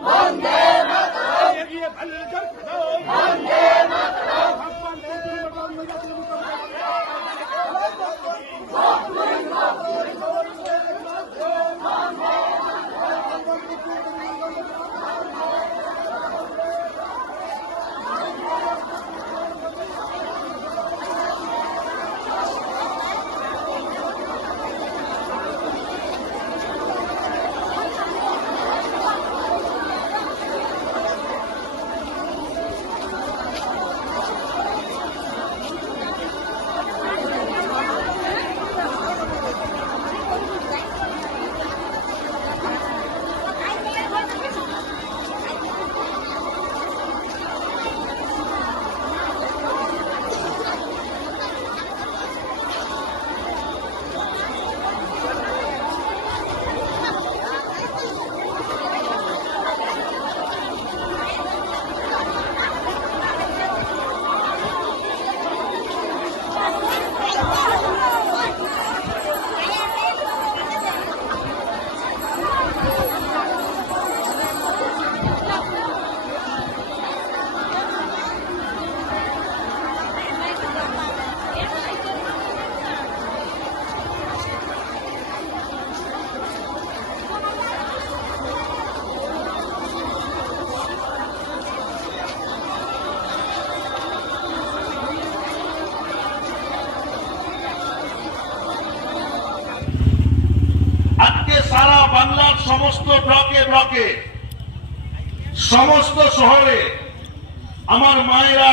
Onde! সমস্ত ব্লকে ব্লকে, সমস্ত শহরে আমার মায়েরা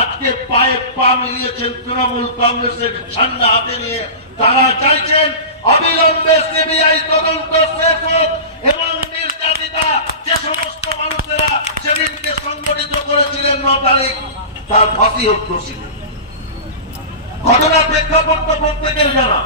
আজকে পায়ে পা মিলিয়েছেন তৃণমূল কংগ্রেসের ঝান্ডা হাতে নিয়ে। তারা চাইছেন অবিলম্বে সিবিআই তদন্ত শেষ হোক এবং নির্যাতিতা যে সমস্ত মানুষেরা সেদিনকে সংগঠিত করেছিলেন ন তারিখ, তার ফাঁসি হোক দোষী। ঘটনার প্রেক্ষাপট প্রত্যেকের জানা।